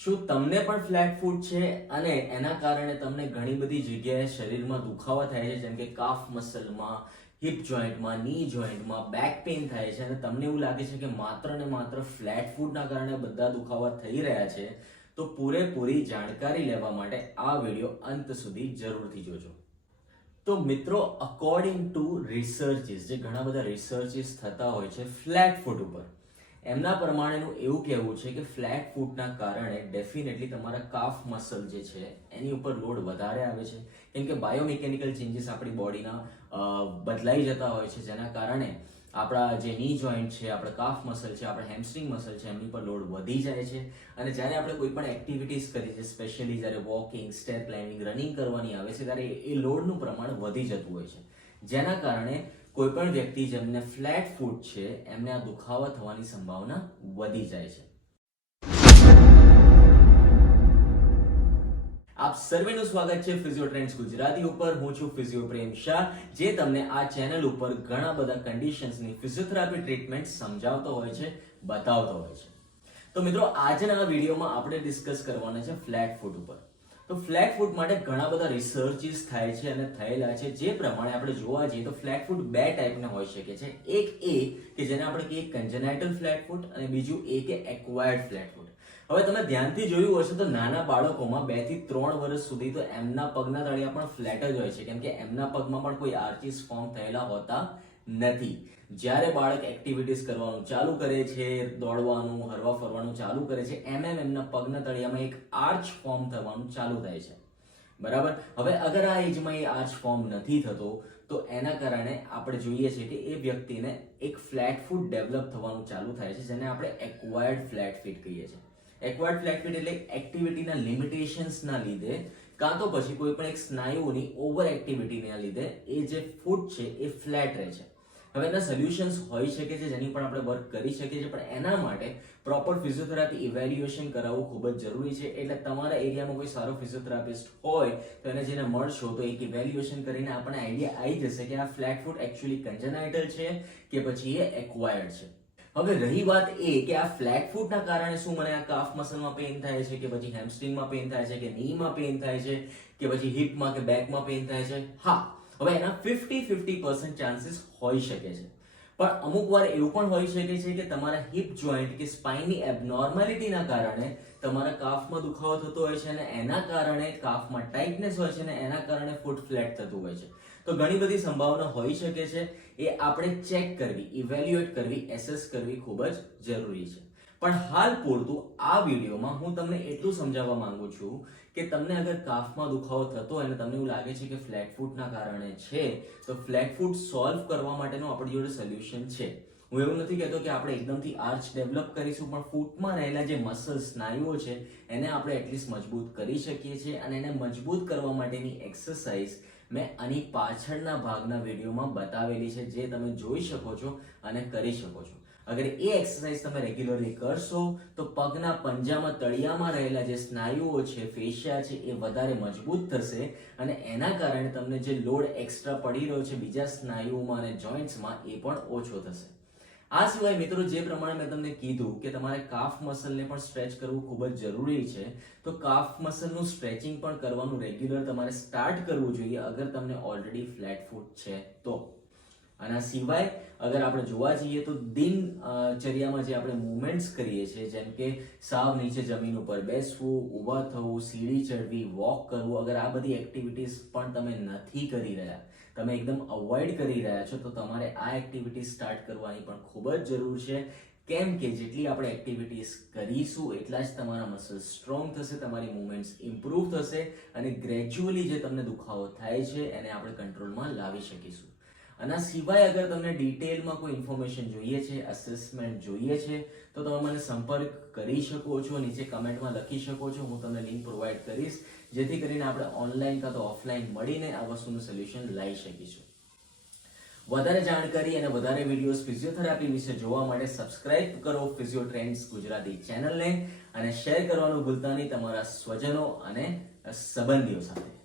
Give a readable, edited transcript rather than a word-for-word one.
શું તમને પણ ફ્લેટ ફૂટ છે અને એના કારણે તમને ઘણી બધી જગ્યાએ શરીરમાં દુખાવા થાય છે, જેમ કે કાફ મસલમાં, હિપ જોઈન્ટમાં, ની જોઈન્ટમાં, બેક પેઇન થાય છે અને તમને એવું લાગે છે કે માત્ર ને માત્ર ફ્લેટ ફૂટના કારણે બધા દુખાવા થઈ રહ્યા છે, તો પૂરેપૂરી જાણકારી લેવા માટે આ વિડીયો અંત સુધી જરૂરથી જોજો. તો મિત્રો, અકોર્ડિંગ ટુ રિસર્ચિસ, જે ઘણા બધા રિસર્ચિસ થતા હોય છે ફ્લેટ ફૂટ ઉપર, એમના પ્રમાણેનું એવું કહેવું છે કે ફ્લેટ ફૂટના કારણે ડેફિનેટલી તમારા કાફ મસલ જે છે એની ઉપર લોડ વધારે આવે છે, કેમ કે બાયોમિકેનિકલ ચેન્જીસ આપણી બોડીના બદલાઈ જતા હોય છે, જેના કારણે આપણા જે ની જોઈન્ટ છે, આપણા કાફ મસલ છે, આપણા હેમસ્ટ્રિંગ મસલ છે, એમની પર લોડ વધી જાય છે. અને જ્યારે આપણે કોઈ પણ એક્ટિવિટીઝ કરીએ છીએ, સ્પેશિયલી જ્યારે વોકિંગ, સ્ટેપ ક્લાઇમ્બિંગ, રનિંગ કરવાની આવે છે, ત્યારે એ લોડનું પ્રમાણ વધી જતું હોય છે, જેના કારણે કોઈ પણ વ્યક્તિ જેમને ફ્લેટ ફૂટ છે એમને આ દુખાવા થવાની સંભાવના વધી જાય છે. આપ સર્વેનું સ્વાગત છે ફિઝિયો ટ્રેન્ડ્સ ગુજરાતી ઉપર. હું છું ફિઝિયો પ્રેમ શાહ, જે તમને આ ચેનલ ઉપર ઘણા બધા કન્ડિશન્સની ફિઝિયોથેરાપી ટ્રીટમેન્ટ સમજાવતો હોય છે, બતાવતો હોય છે. તો મિત્રો, આજના વિડીયોમાં આપણે ડિસ્કસ કરવાના છે ફ્લેટ ફૂટ ઉપર. તો ફ્લેટ ફૂટ માટે ઘણા બધા રિસર્ચિસ થાય છે અને થયેલા છે, જે પ્રમાણે આપણે જોવા જઈએ તો ફ્લેટ ફૂટ બે ટાઈપના હોઈ શકે છે. એક એ કે જેને આપણે કહીએ કન્જેનાઇટલ ફ્લેટ ફૂટ, અને બીજું એ કે એક્વાયર્ડ ફ્લેટ ફૂટ. હવે તમે ધ્યાનથી જોયું હશે તો નાના બાળકોમાં 2 થી 3 વર્ષ સુધી તો એમના પગના તળિયા પણ ફ્લેટ જ હોય છે, કેમ કે એમના પગમાં પણ કોઈ આર્ચીસ ફોર્મ થયેલા હોતા નથી. જ્યારે બાળક એક્ટિવિટીઝ કરવાનું ચાલુ કરે છે, દોડવાનું, હરવા ફરવાનું ચાલુ કરે છે, એમના પગના તળિયામાં એક આર્ચ ફોર્મ થવાનું ચાલુ થાય છે, બરાબર. હવે અગર આ એજમાં એ આર્ચ ફોર્મ નથી થતો, તો એના કારણે આપણે જોઈએ છીએ કે એ વ્યક્તિને એક ફ્લેટ ફૂટ ડેવલપ થવાનું ચાલુ થાય છે, જેને આપણે એક્વાયર્ડ ફ્લેટ ફીટ કહીએ છીએ. એક્વાયર્ડ ફ્લેટ ફીટ એટલે એક્ટિવિટીના લિમિટેશન્સના લીધે, કાં તો પછી કોઈ પણ એક સ્નાયુઓની ઓવર એક્ટિવિટીના લીધે એ જે ફૂટ છે એ ફ્લેટ રહે છે. હવે એના સોલ્યુશન્સ હોઈ શકે છે જેની પણ આપણે વર્ક કરી શકીએ છીએ, પણ એના માટે પ્રોપર ફિઝિયોથેરાપી ઇવેલ્યુએશન કરાવવું ખૂબ જ જરૂરી છે. એટલે તમારા એરિયામાં કોઈ સારો ફિઝિયોથેરાપિસ્ટ હોય તો એને જેને મળશો તો એક ઇવેલ્યુએશન કરીને આપણને આઈડિયા આવી જશે કે આ ફ્લેટ ફૂટ એકચ્યુઅલી કન્જેનાઇટલ છે કે પછી એ એક્વાયર્ડ છે. હવે રહી વાત એ કે આ ફ્લેટ ફૂટના કારણે શું મને આ કાફ મસલમાં પેઇન થાય છે, કે પછી હેમસ્ટ્રિંગમાં પેઇન થાય છે, કે નીમાં પેઇન થાય છે, કે પછી હિપમાં કે બેકમાં પેઇન થાય છે? હા, હવે એના 50-50% ચાન્સીસ હોઈ શકે છે. પણ અમુક વાર એવું પણ હોઈ શકે છે કે તમારા હિપ જોઈન્ટ કે સ્પાઇનની એબનોર્માલિટીના કારણે તમારા કાફમાં દુખાવો થતો હોય છે, અને એના કારણે કાફમાં ટાઇટનેસ હોય છે, અને એના કારણે ફૂટ ફ્લેટ થતું હોય છે. તો ઘણી બધી સંભાવના હોઈ શકે છે. એ આપણે ચેક કરવી, ઇવેલ્યુએટ કરવી, એસેસ કરવી ખૂબ જ જરૂરી છે. પણ હાલ પૂરતું આ વિડીયોમાં હું તમને એટલું સમજાવવા માંગુ છું કે તમને અગર કાફમાં દુખાવો થતો હોય અને તમને એવું લાગે છે કે ફ્લેટ ફૂટના કારણે છે, તો ફ્લેટ ફૂટ સોલ્વ કરવા માટેનું આપણી જોડે સોલ્યુશન છે. હું એવું નથી કહેતો કે આપણે એકદમથી આર્ચ ડેવલપ કરીશું, પણ ફૂટમાં રહેલા જે મસલ, સ્નાયુઓ છે એને આપણે એટલીસ્ટ મજબૂત કરી શકીએ છીએ. અને એને મજબૂત કરવા માટેની એક્સરસાઇઝ મેં આની પાછળના ભાગના વિડીયોમાં બતાવેલી છે, જે તમે જોઈ શકો છો અને કરી શકો છો. અગર એ એક્સરસાઇઝ તમે રેગ્યુલરલી કરશો તો પગના પંજામાં, તળિયામાં રહેલા જે સ્નાયુઓ છે, ફેશિયા છે, એ વધારે મજબૂત થશે, અને એના કારણે તમને જે લોડ એક્સ્ટ્રા પડી રહ્યો છે બીજા સ્નાયુઓમાં અને જોઈન્ટ્સમાં, એ પણ ઓછો થશે. આ સિવાય મિત્રો, જે પ્રમાણે મેં તમને કીધું કે તમારે કાફ મસલને પણ સ્ટ્રેચ કરવું ખૂબ જ જરૂરી છે, તો કાફ મસલનું સ્ટ્રેચિંગ પણ કરવાનું રેગ્યુલર તમારે સ્ટાર્ટ કરવું જોઈએ અગર તમને ઓલરેડી ફ્લેટ ફૂટ છે તો. આના સિવાય અગર આપણે જોવા જઈએ તો દિનચર્યામાં જે આપણે મૂવમેન્ટ્સ કરીએ છીએ, જેમ કે સાવ નીચે જમીન ઉપર બેસવું, ઊભા થવું, સીડી ચડવી, વોક કરવું, અગર આ બધી એક્ટિવિટીઝ પણ તમે નથી કરી રહ્યા, તમે એકદમ અવોઇડ કરી રહ્યા છો, તો તમારે આ એક્ટિવિટી સ્ટાર્ટ કરવાની પણ ખૂબ જ જરૂર છે. કેમ કે જેટલી આપણે એક્ટિવિટીઝ કરીશું એટલા જ તમારા મસલ સ્ટ્રોંગ થશે, તમારી મૂવમેન્ટ્સ ઇમ્પ્રૂવ થશે, અને ગ્રેજ્યુઅલી જે તમને દુખાવો થાય છે એને આપણે કંટ્રોલમાં લાવી શકીશું. આના સિવાય અગર તમને ડિટેલમાં કોઈ ઇન્ફોર્મેશન જોઈએ છે, અસેસમેન્ટ જોઈએ છે, તો તમે મને સંપર્ક કરી શકો છો, નીચે કમેન્ટમાં લખી શકો છો. હું તમને લિંક પ્રોવાઈડ કરીશ, જેથી કરીને આપણે ઓનલાઈન કાં તો ઓફલાઈન મળીને આ વસ્તુનું સોલ્યુશન લાવી શકીશું. વધારે જાણકારી અને વધારે વિડીયોઝ ફિઝિયોથેરાપી વિશે જોવા માટે સબસ્ક્રાઇબ કરો ફિઝિયો ટ્રેન્ડ્સ ગુજરાતી ચેનલને, અને શેર કરવાનું ભૂલતા નહીં તમારા સ્વજનો અને સંબંધીઓ સાથે.